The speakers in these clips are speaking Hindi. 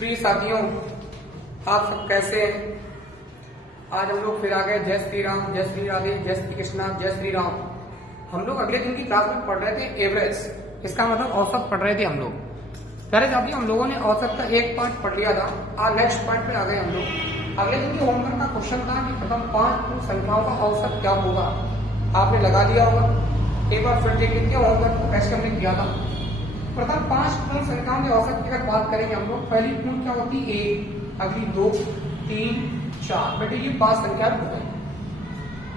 प्रिय साथियों, आप सब कैसे हैं? आज हम लोग फिर आ गए। जय श्री राम, जय श्री राधे, जय श्री कृष्णा, जय श्री राम। हम लोग अगले दिन की क्लास में पढ़ रहे थे एवरेज, इसका मतलब औसत पढ़ रहे थे हम लोग। पहले साथियों हम लोगों ने औसत का एक पार्ट पढ़ लिया था। आज नेक्स्ट पॉइंट पे आ गए हम लोग। अगले दिन की होमवर्क का क्वेश्चन था कि प्रथम 5 पूर्ण संख्याओं का औसत क्या होगा। आपने लगा लिया होगा। एक बार फिर देख लीजिए होमवर्क को कैसे हमने किया था। प्रथम 5 पूर्ण संख्याओं के औसत की अगर बात करेंगे हम लोग, पहली पूर्ण क्या होती है 1, अगली 2, 3, 4। बेटे ये 5 संख्या हो गई।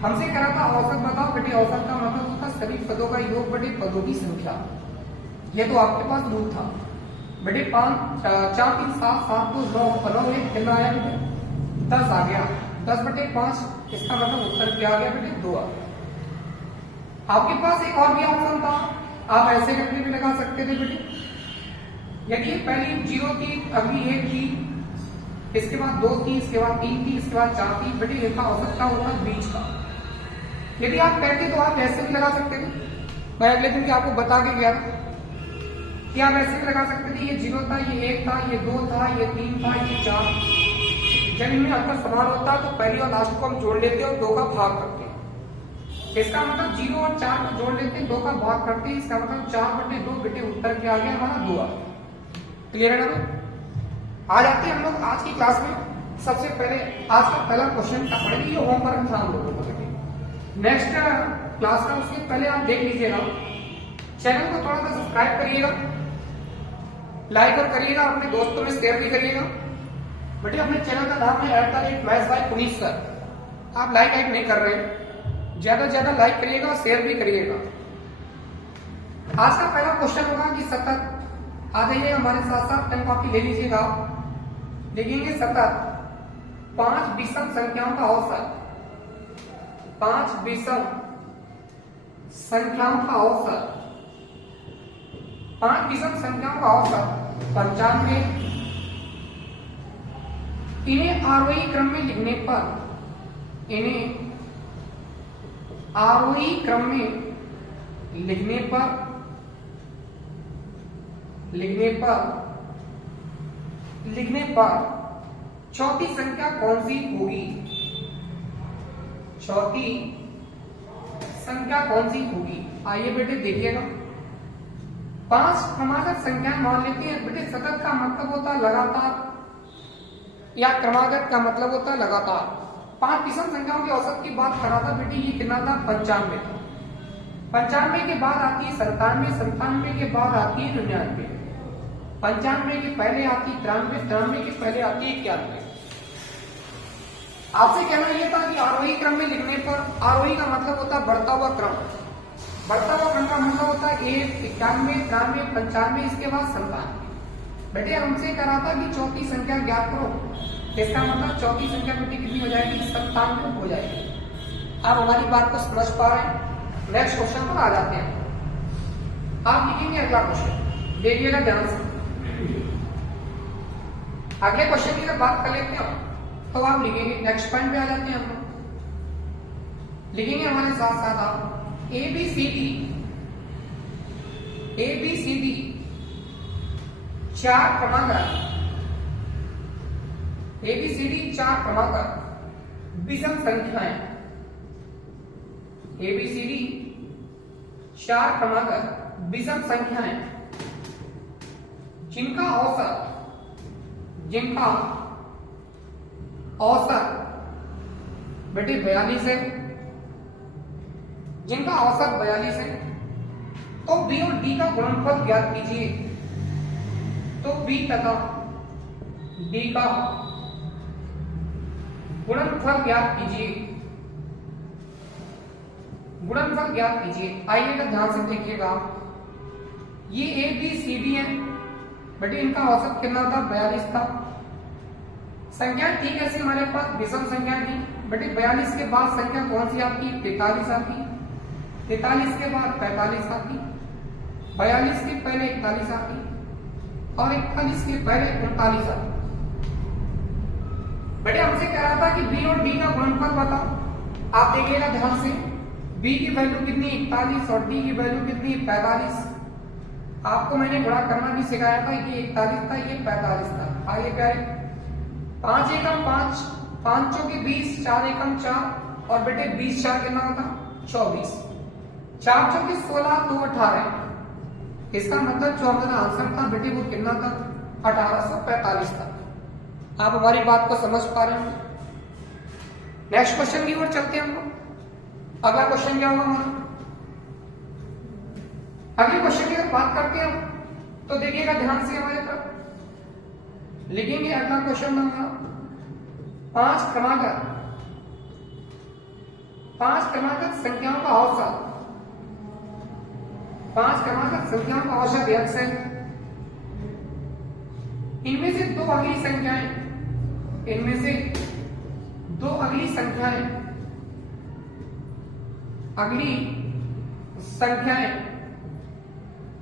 हमसे करा था औसत बताओ। बेटे औसत का मतलब होता सभी पदों का योग बटे पदों की संख्या। ये तो आपके पास रूल था। बेटे 5 4 3 7 7 2 9 9 1 कितना आया बेटे 10 आ गया। 10 बटे 5 इसका मतलब उत्तर क्या आ गया बेटे 2 आ गया। आपके पास एक और भी ऑप्शन था, आप ऐसे करके भी लगा सकते थे बेटे। यदि पहली 0 थी, अगली 1 थी, इसके बाद 2 थी, इसके बाद 3 थी, इसके बाद 4 थी, बेटे इनका औसत क्या होगा बीच का। यदि आप कहते तो आप ऐसे भी लगा सकते थे। मैं अगले दिन आपको बता के गया था कि आप ऐसे भी लगा सकते थे। ये 0 था, ये 1 था, ये 2 था, ये 3 था, ये 4। जब इनमें अंतर समान होता तो पहली और लास्ट को हम जोड़ लेते और 2 का भाग करते। इसका मतलब 0 और 4 को जोड़ लेते, 2 का भाग करते, इसका मतलब 4 बटे 2 बेटे उत्तर क्या आ गया हमारा 2 आ गया। क्लियर है ना? आ जाते हैं हम लोग आज की क्लास में। सबसे पहले आज का पहला क्वेश्चन का पढ़ेंगे। ये होमवर्क था हम लोगों को। नेक्स्ट क्लास का उसके पहले आप देख लीजिएगा। चैनल को थोड़ा सा सब्सक्राइब करिएगा, लाइक और करिएगा, अपने दोस्तों में शेयर भी करिएगा। बेटे अपने चैनल का नाम है @मैथ्स सर। आप लाइक नहीं कर रहे हैं, ज्यादा से ज्यादा लाइक करिएगा और शेयर भी करिएगा। आज का पहला क्वेश्चन होगा कि सतत आ जाइए हमारे साथ साथ, पेन कॉपी ले लीजिएगा। लिखेंगे सतत 5 विषम संख्याओं का औसत। 5 विषम संख्याओं का औसत। 5 विषम संख्याओं का औसत 95। इन्हें आरोही क्रम में लिखने पर, इन्हें आरोही क्रम में लिखने पर चौथी संख्या कौन सी होगी? चौथी संख्या कौन सी होगी? आइए बेटे देखिएगा। 5 क्रमागत संख्या मान लेते हैं। बेटे सतत का मतलब होता है लगातार, या क्रमागत का मतलब होता है लगातार। 5 विषम संख्याओं के औसत की बात करा था बेटे, ये कितना था 95 था। 95 के बाद आती है 97, 97 के बाद आती है 99, 95 के पहले आती है 93, 93 के पहले आती है 91। आपसे कहना यह था कि आरोही क्रम में लिखने पर, आरोही का मतलब होता है बढ़ता हुआ क्रम। बढ़ता हुआ क्रम का मतलब होता है 1, 91, 93, 95, इसके बाद 97। बेटे हमसे करा था कि चौथी संख्या ज्ञात करो। इसका मतलब चौथी संख्या बेटे कितनी हो जाएगी 97 हो जाएगी। आप हमारी बात को समझ पा रहे हैं? नेक्स्ट क्वेश्चन पर आ जाते हैं। आप लिखेंगे अगला क्वेश्चन, देखिएगा ध्यान से। अगले क्वेश्चन की अगर बात कर लेते हैं तो आप लिखेंगे, नेक्स्ट पॉइंट पे आ जाते हैं हम लोग। लिखेंगे हमारे साथ साथ आप ABCD 4 क्रमागत, ABCD 4 क्रमागत विषम संख्याएं। ABCD 4 क्रमागत विषम संख्याएं जिनका औसत बेटे 42 है, जिनका औसत 42 है, तो B और D का गुणनफल ज्ञात कीजिए। तो B तथा D का गुणनफल ज्ञात कीजिए। गुणनफल ज्ञात कीजिए। आइएगा ध्यान से देखिएगा। ये ABCD है बेटे, इनका औसत कितना था 42 था। संख्या थी कैसे हमारे पास विषम संख्या थी बेटे। 42 के बाद संख्या कौन सी आती है 43 आती। 43 के बाद 45 आती। 42 के पहले 41 आती और 41 के पहले 39 आती। बेटे हमसे कह रहा था कि B और D का गुणनफल बताओ। आप देखिएगा ध्यान से। B की वैल्यू कितनी 41 और D की वैल्यू कितनी 45। आपको मैंने गुणा करना भी सिखाया था। ये 41 था, ये 45 था। आइए क्या है, 5 एकम 5, 5 चौके 20, 4 एकम 4 और बेटे 20 4 कितना होता 24, 4 चौके 16, 2 18। इसका मतलब जो हमारा आंसर था बेटे वो कितना था 1845 था। आप हमारी बात को समझ पा रहे हैं। नेक्स्ट क्वेश्चन की ओर चलते हैं हम लोग। अगला क्वेश्चन क्या होगा हमारा, अगले क्वेश्चन की अगर बात करते हैं तो देखिएगा ध्यान से हमारे तरफ लिखेंगे। अगला क्वेश्चन हमारा 5 क्रमागत संख्याओं का औसत, 5 क्रमागत संख्याओं का औसत x है। इनमें से दो अगली संख्याएं, इनमें से दो अगली संख्याएं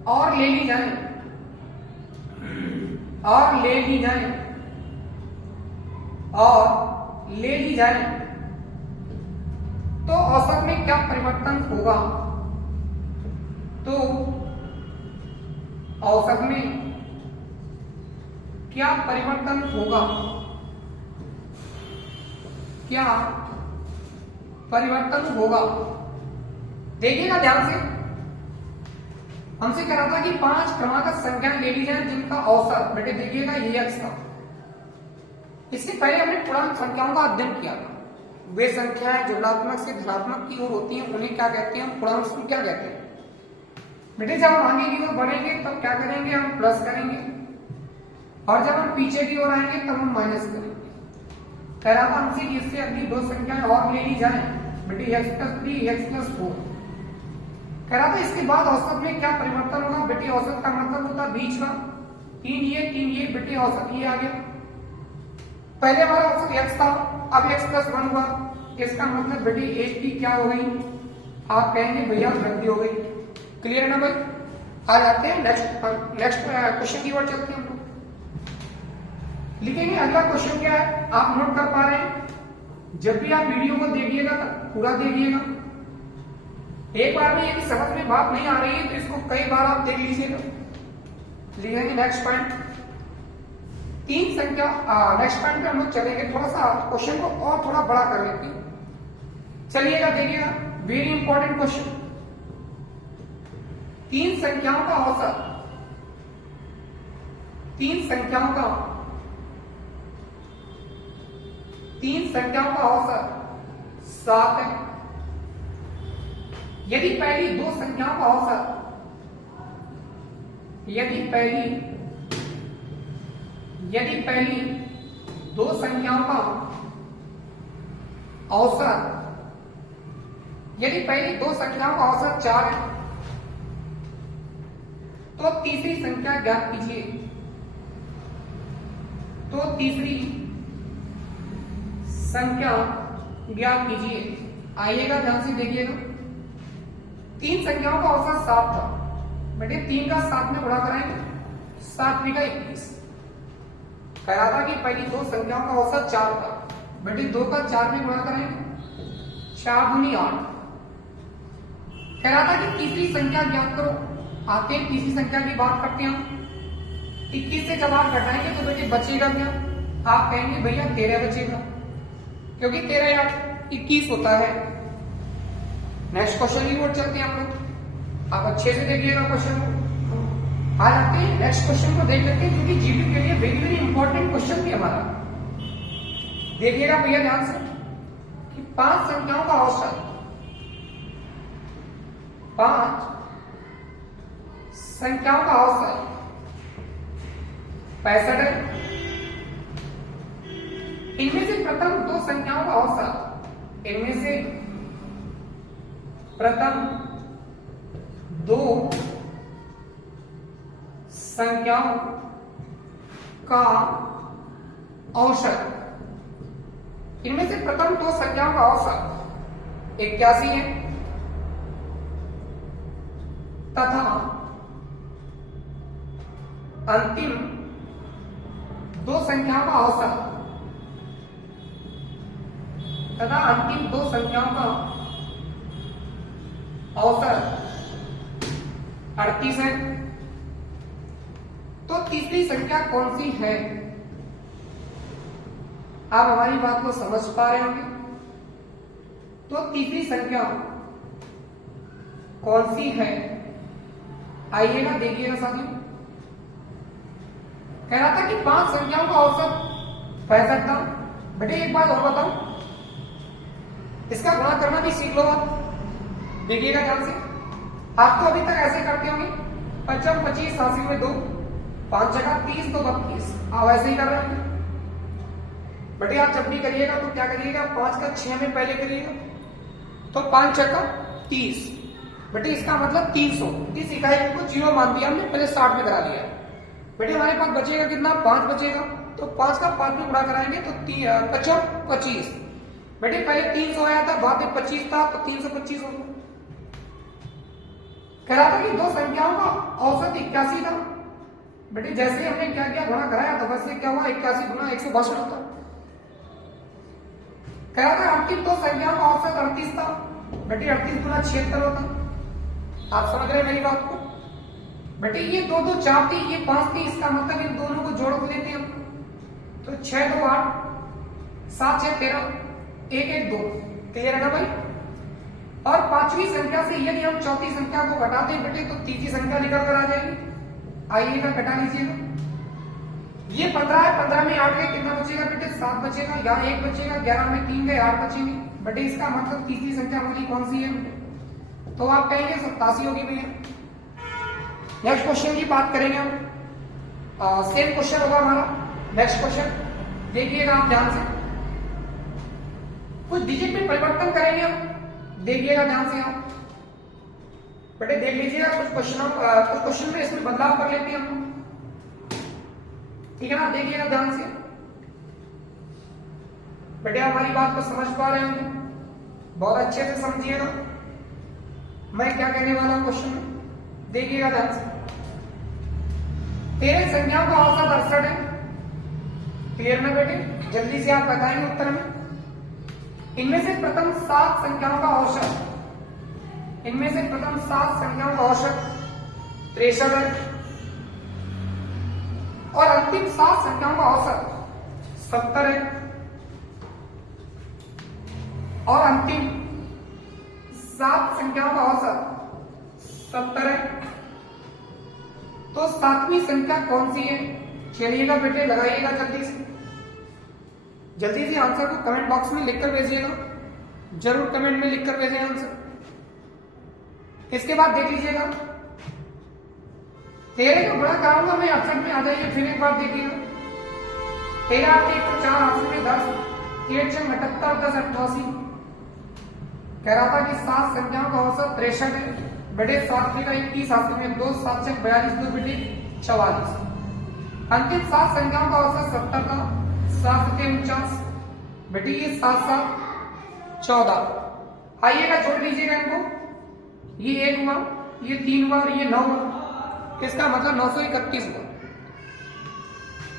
और ले ली जाए, तो औसत में क्या परिवर्तन होगा, तो औसत में क्या परिवर्तन होगा, क्या परिवर्तन होगा। देखिएगा ध्यान से, हमसे कह रहा था कि 5 क्रमागत संख्याएं ले ली जाए जिनका औसत बेटे देखिएगा ये x था। इससे पहले हमने पूर्णांक संख्याओं का अध्ययन किया था। वे संख्याएं जो ऋणात्मक से धनात्मक की ओर होती हैं उन्हें क्या कहते हैं, हम पूर्णांक संख्या कहते हैं। बेटे जब हम आगे की ओर बढ़ेंगे तब क्या करेंगे, हम प्लस करेंगे, और जब हम पीछे की ओर आएंगे तब हम माइनस करेंगे। कह रहा था हमसे कि इससे अगली दो संख्याएं और ले ली जाए बेटे x+3 x+4। कह रहा था इसके बाद औसत में क्या परिवर्तन होगा, बेटे औसत का मतलब होता है बीच का, 3 ये बेटे औसत ये आ गया। पहले हमारा औसत x था, अब x+1 हुआ, इसका मतलब बेटे एक की क्या हो गई, आप कहेंगे भैया वृद्धि हो गई। क्लियर है ना भाई। आ जाते हैं नेक्स्ट क्वेश्चन की ओर चलते हैं हम लोग। लिखेंगे अगला क्वेश्चन क्या है, आप नोट कर पा रहे हैं। जब भी आप वीडियो को देखिएगा पूरा देखिएगा। एक बार में यदि समझ में बात नहीं आ रही है तो इसको कई बार आप देख लीजिएगा। लिखेंगे नेक्स्ट पॉइंट, तीन संख्या, नेक्स्ट पॉइंट पे हम लोग चलेंगे। थोड़ा सा क्वेश्चन को और थोड़ा बड़ा कर लेते हैं। चलिएगा देखिएगा, वेरी इंपॉर्टेंट क्वेश्चन। तीन संख्याओं का औसत, तीन संख्याओं का औसत 7 है। यदि पहली दो संख्याओं का औसत, यदि पहली दो संख्याओं का औसत 4 है तो तीसरी संख्या ज्ञात कीजिए। तो तीसरी संख्या ज्ञात कीजिए। आइएगा ध्यान से देखिएगा। तीन संख्याओं का औसत 7 था बेटे, 3 का 7 में गुणा कराएंगे, 7 का 21। कह रहा था कि पहली दो संख्याओं का औसत 4 था बेटे, 2 का 4 में गुणा कराएंगे, 4 दूनी 8। कह रहा था कि तीसरी संख्या ज्ञात करो। आते हैं तीसरी संख्या की बात करते हैं। 21 से जब आप घटाएंगे तो बेटे बचेगा क्या, आप कहेंगे भैया 13 बचेगा, क्योंकि 13 या 21 होता है। नेक्स्ट क्वेश्चन की ओर चलते हैं हम लोग। आप अच्छे से देखिएगा क्वेश्चन को। आज आते हैं नेक्स्ट क्वेश्चन को देख लेते हैं, क्योंकि जीडी के लिए वेरी वेरी इंपॉर्टेंट क्वेश्चन भी हमारा। देखिएगा भैया ध्यान से कि 5 संख्याओं का औसत, 5 संख्याओं का औसत 65 है। इनमें से प्रथम दो संख्याओं का औसत, इनमें से प्रथम दो संख्याओं का औसत, इनमें से प्रथम दो संख्याओं का औसत 81 है तथा अंतिम दो संख्याओं का औसत, तथा अंतिम दो संख्याओं का औसत 38 है। तो तीसरी संख्या कौन सी है, आप हमारी बात को समझ पा रहे होंगे। तो तीसरी संख्या कौन सी है, आइएगा देखिएगा साथियों। कह रहा था कि 5 संख्याओं का औसत 65। बेटे एक बात और बताऊं, इसका गुणा करना भी सीख लो आप, देखिएगा ध्यान से। आप तो अभी तक ऐसे करते होंगे 55 25 80 में 2, 5 जगह 30 तो 32, आप ऐसे ही कर रहे होंगे। बेटे आप जब भी करिएगा तो क्या करिएगा, 5 का 6 में पहले करिएगा, तो 5 छक्का 30। बेटे इसका मतलब 330 इकाई को 0 मान दिया हमने, पहले 60 में करा लिया। बेटे हमारे पास बचेगा कितना, 5 बचेगा, तो 5 का 5 में गुणा कराएंगे तो 25। बेटे पहले 300 आया था, बाद में 25 था, तो 325 होगा। कह रहा था कि 2 संख्याओं का औसत 81 था। बेटे जैसे हमने क्या किया, गुणा कराया तो वैसे क्या हुआ, 81 गुणा 162 होता। कह रहा था आपकी 2 संख्याओं का औसत 38 था। बेटे 38 गुणा 76 होता। आप समझ रहे हैं मेरी बात को। बेटे ये 2 2 4 थी, ये 5 थी, इसका मतलब इन दोनों को जोड़ लेते हैं हम, तो 6 2 8, 7 6 13, 1 1 2। क्लियर है ना भाई। और 5वीं संख्या से यदि हम चौथी संख्या को घटाते हैं बेटे, तो तीसरी संख्या निकल कर आ जाएगी। आइएगा घटा लीजिएगा, ये 15 है, 15 में 8 गए, कितना बचेगा बेटे, 7 बचेगा, यहाँ 1 बचेगा, 11 में 3 गए, 8 बचेंगे। बेटे इसका मतलब तीसरी संख्या हमारी कौन सी है बेटे, तो आप कहेंगे 87 होगी भैया। नेक्स्ट क्वेश्चन की बात करेंगे हम, सेम क्वेश्चन होगा हमारा। नेक्स्ट क्वेश्चन देखिएगा आप ध्यान से, कुछ डिजिट में परिवर्तन करेंगे हम, देखिएगा ध्यान से आप। बेटे देख लीजिएगा, कुछ क्वेश्चन में इसमें बदलाव कर लेते हैं हम, ठीक है ना। देखिएगा ध्यान से, बेटे हमारी बात को समझ पा रहे होंगे, बहुत अच्छे से समझिएगा मैं क्या कहने वाला हूं क्वेश्चन में, देखिएगा ध्यान से। 13 संख्याओं का औसत 68 है। क्लियर ना बेटे, जल्दी से आप बताएंगे उत्तर में। इनमें से प्रथम 7 संख्याओं का औसत, इनमें से प्रथम 7 संख्याओं का औसत 63 है, और अंतिम 7 संख्याओं का औसत 70 है, और अंतिम 7 संख्याओं का औसत 70 है। तो 7वीं संख्या कौन सी है, चलिएगा बेटे लगाइएगा जल्दी से। जल्दी से आंसर को कमेंट बॉक्स में लिखकर भेजिएगा, जरूर कमेंट में लिखकर भेजें आंसर। इसके बाद देख लीजिएगा, 13 को गुणा कराऊंगा मैं 68 में, आ जाइए फिर एक बार देखिएगा। 13 8 104 80 में 10, 8 6 78 10 88। कह रहा था कि 7 संख्याओं का औसत 63 है। बेटे 7 3 21 80 में 2, 7 6 42 2 बेटे 44। अंतिम 7 संख्याओं का औसत 70 था, 7 7 49। बेटे ये 7 7 14। आइएगा जोड़ लीजिएगा इनको, ये 1 हुआ, ये 3 हुआ, और ये 9 हुआ। इसका मतलब 931 हुआ।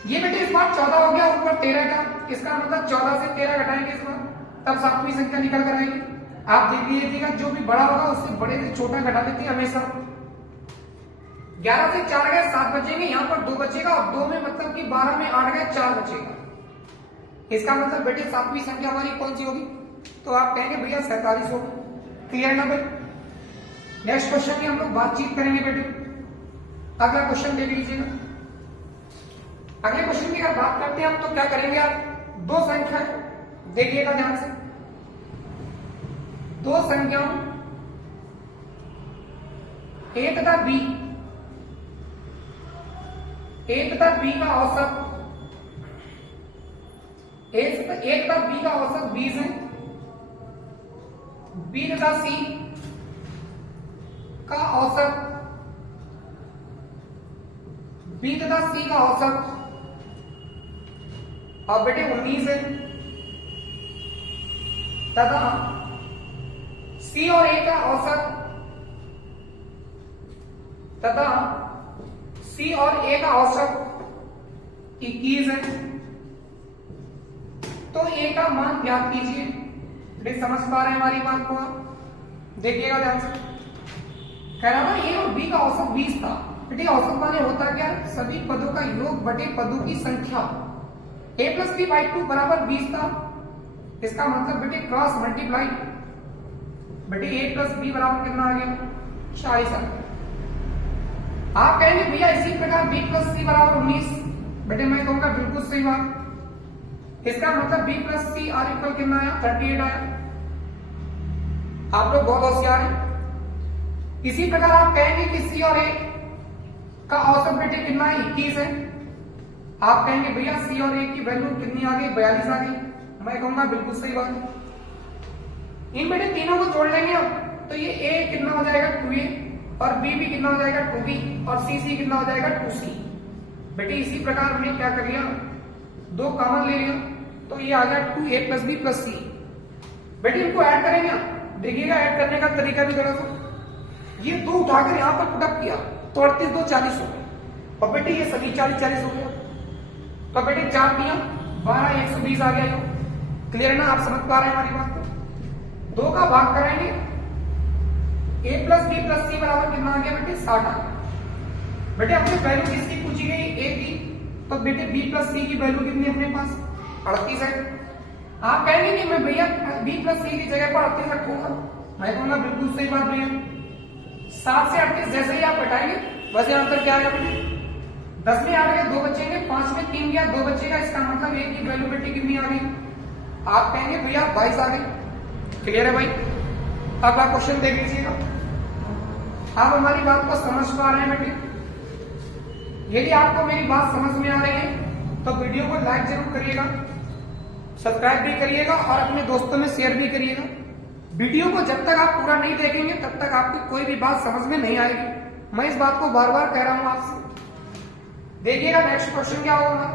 ये बेटे इस बार 14 हो गया, ऊपर 13 का, इसका मतलब 14 से 13 घटाएंगे इस बार, तब 7वीं संख्या निकल कर आएगी। आप देख लीजिएगा, जो भी बड़ा होगा उससे बड़े से छोटा घटा देते हैं हमेशा। 11 से 4 गए, 7 बचेंगे, यहाँ पर 2 बचेगा, और 2 में मतलब कि 12 में 8 गए, 4 बचेगा। इसका मतलब बेटे 7वीं संख्या हमारी कौन सी होगी, तो आप कहेंगे भैया 47 होगी। क्लियर ना भाई। नेक्स्ट क्वेश्चन की हम लोग बातचीत करेंगे बेटे। अगला क्वेश्चन देख लीजिएगा। अगले क्वेश्चन की अगर बात करते हैं हम, तो क्या करेंगे आप, 2 संख्या देखिएगा ध्यान से। 2 संख्याओं A तथा B, A तथा B का औसत, A तथा B का औसत 20 है। B तथा C का औसत, B तथा C का औसत और बेटे 19 है, तथा C और A का औसत, तथा C और A का औसत 21 है। तो A का मान ज्ञात कीजिए। बेटे समझ पा रहे हैं हमारी बात को आप, देखिएगा ध्यान से। कह रहा था A और B का औसत 20 था। बेटे औसत माने होता क्या है, सभी पदों का योग बटे पदों की संख्या। a प्लस बी बाई 2 बराबर 20 था, इसका मतलब बेटे क्रॉस मल्टीप्लाई, बेटे a प्लस बी बराबर कितना आ गया 40 आ गया। आप कहेंगे भैया इसी प्रकार b प्लस सी बराबर 19, बेटे मैं कहूंगा बिल्कुल सही बात। इसका मतलब b plus C are equal कितना आया 38 आया। आप लोग बहुत होशियार हैं। इसी प्रकार आप कहेंगे कि सी और ए का औसत बेटे कितना है 21 है। आप कहेंगे भैया सी और ए की वैल्यू कितनी आ गई 42 आ गई, मैं कहूंगा बिल्कुल सही बात। इन बेटे तीनों को जोड़ लेंगे अब तो ये a कितना हो जाएगा 2a और b भी कितना हो जाएगा 2b और c कितना हो जाएगा 2c। बेटे इसी प्रकार हमने क्या कर लिया, दो कॉमन ले लिया तो ये आ गया 2a प्लस बी प्लस सी। बेटे इनको ऐड करेंगे, देखिएगा ऐड करने का तरीका भी करा था। ये दो उठाकर यहां पर पुटअप किया तो 38 2 40 हो गए और बेटे ये सभी 40 40 हो गया। तो बेटे 4 दिया 12 120 आ गया। क्लियर ना, आप समझ पा रहे हैं हमारी बात को। दो का भाग कराएंगे, a प्लस बी प्लस सी बराबर कितना आ गया बेटे 60 आ गया। बेटे अपनी वैल्यू किसकी पूछी गई a की, तो बेटे b प्लस सी की वैल्यू कितनी अपने पास 38 है। आप कहेंगे कि मैं भैया b प्लस सी की जगह पर 38 रखूंगा, मैं कहूंगा बिल्कुल सही बात भैया। 7 से 38 जैसे ही आप हटाएंगे वैसे आंसर क्या आएगा बेटे 10 में 8 गए 2 बचेंगे, 5 में 3 गया 2 बचेगा। इसका मतलब a की वैल्यू बेटे कितनी आ गई, आप कहेंगे भैया 22 आ गई। क्लियर है भाई। अब आप क्वेश्चन देख लीजिएगा, आप हमारी बात को समझ पा रहे हैं बेटे। यदि आपको मेरी बात समझ में आ रही है तो वीडियो को लाइक जरूर करिएगा, सब्सक्राइब भी करिएगा और अपने दोस्तों में शेयर भी करिएगा। वीडियो को जब तक आप पूरा नहीं देखेंगे तब तक आपकी कोई भी बात समझ में नहीं आएगी। मैं इस बात को बार बार कह रहा हूं आपसे। देखिएगा नेक्स्ट क्वेश्चन क्या होगा,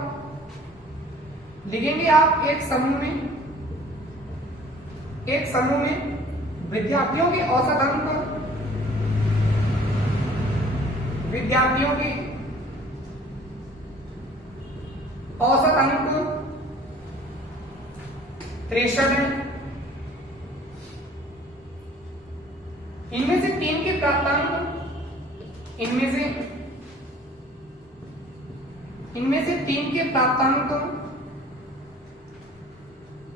लिखेंगे आप एक समूह में विद्यार्थियों के औसत अंक, विद्यार्थियों के औसत अंक 63 है। इनमें से 3 के प्राप्तांक, इनमें से 3 के प्राप्तांक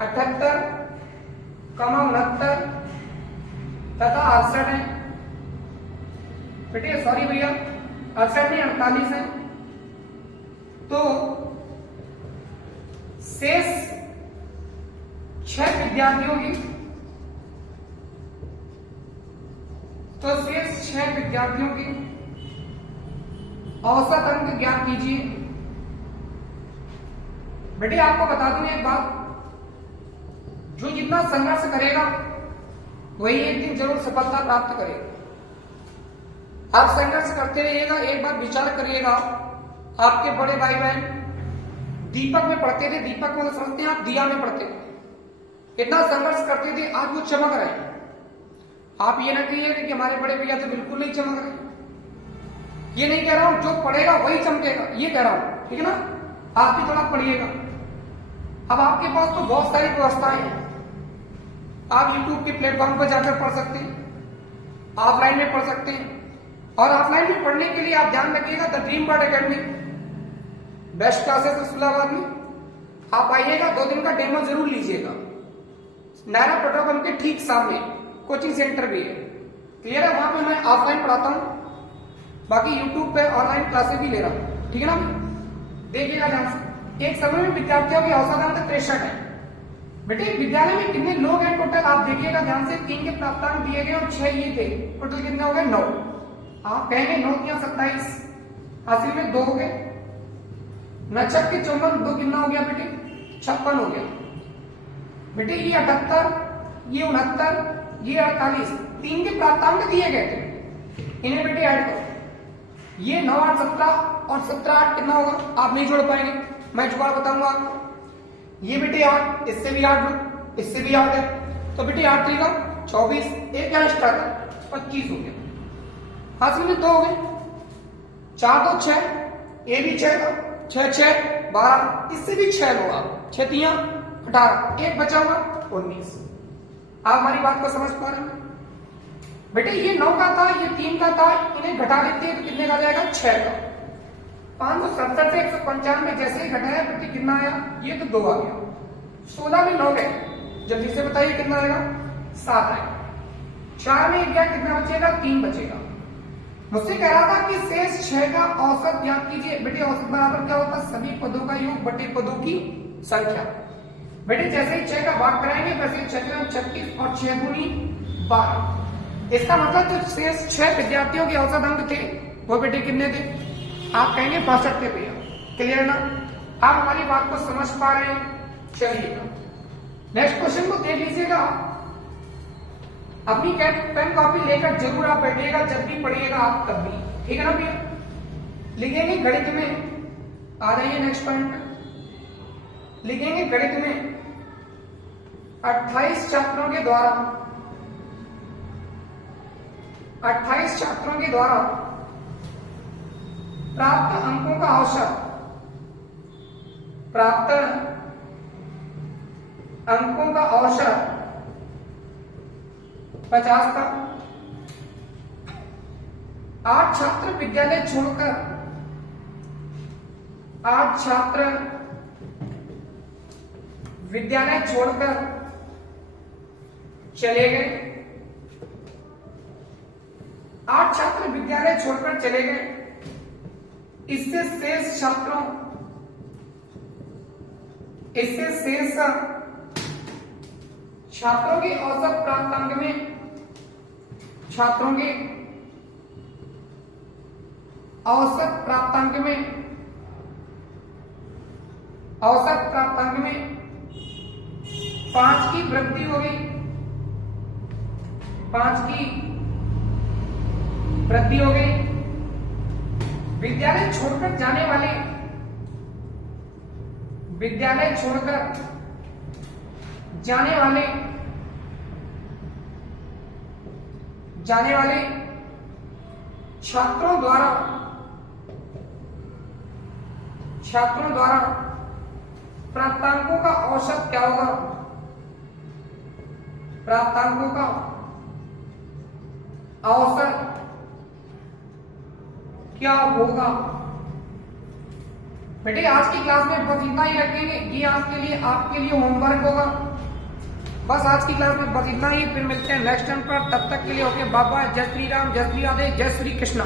78, 69 तथा 68 है। बेटे सॉरी भैया 68 नहीं 48 है। तो शेष 6 विद्यार्थियों की, औसत अंक ज्ञात कीजिए। बेटे आपको बता दूं एक बात, जो जितना संघर्ष करेगा वही एक दिन जरूर सफलता प्राप्त करेगा। आप संघर्ष करते रहिएगा। एक बार विचार करिएगा, आपके बड़े भाई बहन दीपक में पढ़ते थे, दीपक को समझते हैं आप, दिया में पढ़ते थे, इतना संघर्ष करते थे, आज वो चमक रहे हैं। आप ये ना कहिए कि हमारे बड़े भैया तो बिल्कुल नहीं चमक रहे। ये नहीं कह रहा हूं जो पढ़ेगा वही चमकेगा, ये कह रहा हूं, ठीक है ना। आप भी थोड़ा पढ़िएगा। अब आपके पास तो बहुत सारी व्यवस्थाएं हैं, आप YouTube के प्लेटफॉर्म पर जाकर पढ़ सकते हैं, ऑफलाइन में पढ़ सकते हैं। और ऑफलाइन में पढ़ने के लिए आप ध्यान रखिएगा the dream bird academy best classes Islamabad में आप आइएगा, 2 दिन का डेमो जरूर लीजिएगा। नायरा पेट्रोल पंप के ठीक सामने कोचिंग सेंटर भी है। क्लियर है, वहां पे मैं ऑफलाइन पढ़ाता हूं, बाकी YouTube पे ऑनलाइन क्लासेस भी ले रहा हूं, ठीक है ना। देखिएगा ध्यान से। एक समय में विद्यार्थियों की औसत अंक 63 है। बेटे विद्यालय में कितने लोग हैं टोटल, आप देखिएगा ध्यान से। 3 के प्राप्तांक दिए गए और 6 ये थे, टोटल कितने हो गए 9। आप कहेंगे 9 किया 27, हासिल में 2 हो गए। 9 के 54, 2 कितना हो गया बेटे 56 हो गया। बेटे ये 78, ये 69, ये 48, 3 के प्राप्तांक दिए गए थे, इन्हें बेटे ऐड करो। ये 9 8 17 और 17 8 कितना होगा, आप नहीं जोड़ पाएंगे, मैं जुगाड़ बताऊंगा आपको। ये बेटे 8, इससे भी 8, इससे भी 8 है, तो बेटे 8 3 का 24, एक क्या एक्स्ट्रा था 25 हो गया। हासिल में 2 हो गए, 4 2 6, ये भी 6 का 6 6 12, इससे भी 6 लो आप, 6 3 18, एक बचा हुआ 19। आप हमारी बात को समझ पा रहे हैं बेटे। ये 9 का था, ये 3 का था, इन्हें घटा देते हैं तो कितने का जाएगा 6 का। 567 से 195 जैसे ही घटाया प्रति कितना आया, ये तो 2 आ गया। 16 में 9 गए, जल्दी से बताइए कितना आएगा, 7 आएगा। 4 में गया, कितना बचेगा, 3 बचेगा। मुझसे कह रहा था कि शेष 6 का औसत याद कीजिए। बेटे औसत बराबर क्या होता है, सभी पदों का योग बटे पदों की संख्या। बेटे जैसे ही 6 का भाग कराएंगे वैसे 6 36 और 6 दूनी 12। इसका मतलब जो शेष 6 विद्यार्थियों के औसत अंक थे वो बेटे कितने थे, आप कहेंगे 62 थे भैया। क्लियर ना, आप हमारी बात को समझ पा रहे हैं। चलिएगा नेक्स्ट क्वेश्चन को देख लीजिएगा। अपनी पेन कॉपी लेकर जरूर आप बैठिएगा, जब भी पढ़िएगा आप तब भी, ठीक है ना भैया। लिखेंगे गणित में, आ जाइए नेक्स्ट पॉइंट पे। लिखेंगे गणित में 28 छात्रों के द्वारा 28 छात्रों के द्वारा प्राप्त अंकों का औसत, प्राप्त अंकों का औसत 50 था। 8 छात्र विद्यालय छोड़कर 8 छात्र विद्यालय छोड़कर चले गए। 8 छात्र विद्यालय छोड़कर चले गए। इससे शेष छात्रों छात्रों के औसत प्राप्तांक में छात्रों के औसत प्राप्तांक में 5 की वृद्धि हो गई। 5 की वृद्धि हो गई। विद्यालय छोड़कर जाने वाले छात्रों द्वारा प्राप्तांकों का औसत क्या होगा, प्राप्तांकों का औसत क्या होगा। बेटे आज की क्लास में बस इतना ही रखेंगे, ये आज के लिए आपके लिए होमवर्क होगा। बस आज की क्लास में बस इतना ही, फिर मिलते हैं नेक्स्ट टाइम पर। तब तक के लिए ओके, बाय बाय। जय श्री राम, जय श्री राधे, जय श्री कृष्णा।